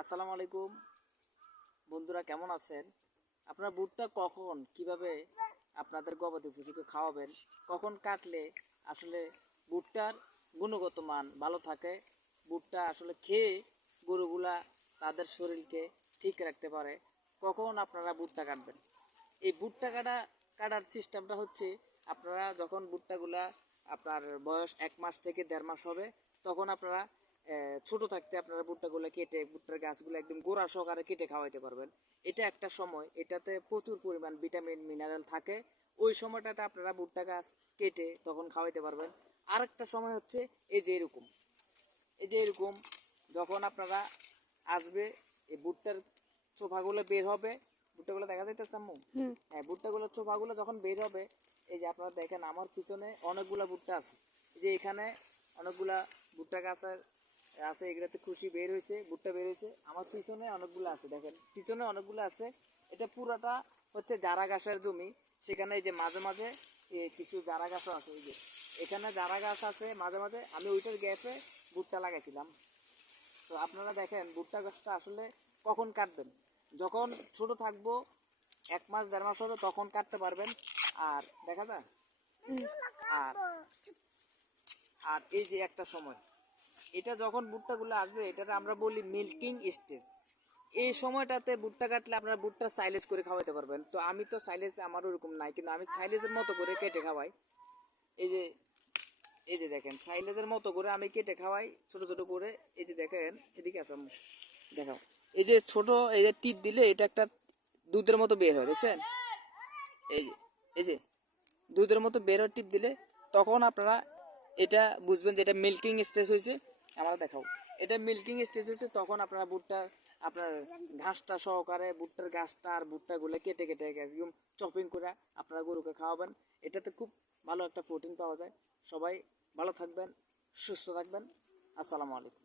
আসসালামু আলাইকুম বন্ধুরা, কেমন আছেন? আপনারা ভুট্টা কখন কিভাবে আপনাদের গবাদি পশুকে খাওয়াবেন, কখন কাটলে আসলে ভুট্টার গুণগত মান ভালো থাকে, ভুট্টা আসলে খেয়ে গরুগুলা তাদের শরীরকে ঠিক রাখতে পারে, কখন আপনারা ভুট্টা কাটবেন? এই ভুট্টা কাটার সিস্টেমটা হচ্ছে, আপনারা যখন ভুট্টাগুলা আপনার বয়স 1 মাস থেকে 1.5 মাস হবে, তখন আপনারা ছোট থাকতে আপনারা ভুট্টাগুলো কেটে ভুট্টার গাছগুলো একদম গোড়া সহকারে কেটে খাওয়াইতে পারবেন। এটা একটা সময়, এটাতে প্রচুর পরিমাণ ভিটামিন মিনারেল থাকে। ওই সময়টাতে আপনারা ভুট্টা গাছ কেটে তখন খাওয়াইতে পারবেন। আরেকটা সময় হচ্ছে এই যে এরকম যখন আপনারা আসবে, এই ভুট্টার চোফাগুলো বের হবে, ভুট্টাগুলো দেখা যাইতেছে আম্মু? হ্যাঁ, ভুট্টাগুলোর চোফাগুলো যখন বের হবে, এই যে আপনারা দেখেন আমার পিছনে অনেকগুলা ভুট্টা আছে। এই যে এখানে অনেকগুলা ভুট্টা গাছ আছে, এগুলাতে খুশি বের হয়েছে, ভুট্টা বের হয়েছে। আমার পিছনে অনেকগুলো আছে, দেখেন পিছনে অনেকগুলো আছে। এটা পুরাটা হচ্ছে জারা ঘাসের জমি। সেখানে এই যে মাঝে মাঝে কিছু জারা গাছও আছে। এই যে এখানে জারা গাছ আছে, মাঝে মাঝে আমি ওইটার গ্যাপে ভুট্টা লাগাইছিলাম। তো আপনারা দেখেন ভুট্টা গাছটা আসলে কখন কাটবেন, যখন ছোট থাকবো, 1 মাস 1.5 মাস হবে, তখন কাটতে পারবেন। আর দেখা যায়, আর আর এই যে একটা সময়, এটা যখন ভুট্টাগুলো আসবে, এটাতে আমরা বলি মিল্কিং স্টেজ। এই সময়টাতে ভুট্টা কাটলে আপনারা ভুট্টা সাইলেজ করে খাওয়াতে পারবেন। তো আমি তো সাইলেজ আমার ওরকম নাই, কিন্তু আমি সাইলেজের মতো করে কেটে খাওয়াই। এই যে এই যে দেখেন সাইলেজের মতো করে আমি কেটে খাওয়াই, ছোট ছোট করে। এই যে দেখেন, এদিকে আসো আম্মু, দেখাও। এই যে ছোট, এই যে টিপ দিলে এটা একটা দুধের মতো বের হয়, দেখছেন? এই যে এই যে দুধের মতো বের হয় টিপ দিলে, তখন আপনারা এটা বুঝবেন যে এটা মিল্কিং স্টেজ হয়েছে। আমরা দেখাও, এটা মিল্কিং স্টেজ হয়েছে। তখন আপনারা ভুট্টা, আপনার ঘাসটা সহকারে ভুট্টার ঘাসটা আর ভুট্টাগুলো কেটে কেটে একদম চপিং করে আপনারা গরুকে খাওয়াবেন। এটাতে খুব ভালো একটা প্রোটিন পাওয়া যায়। সবাই ভালো থাকবেন, সুস্থ থাকবেন। আসসালামু আলাইকুম।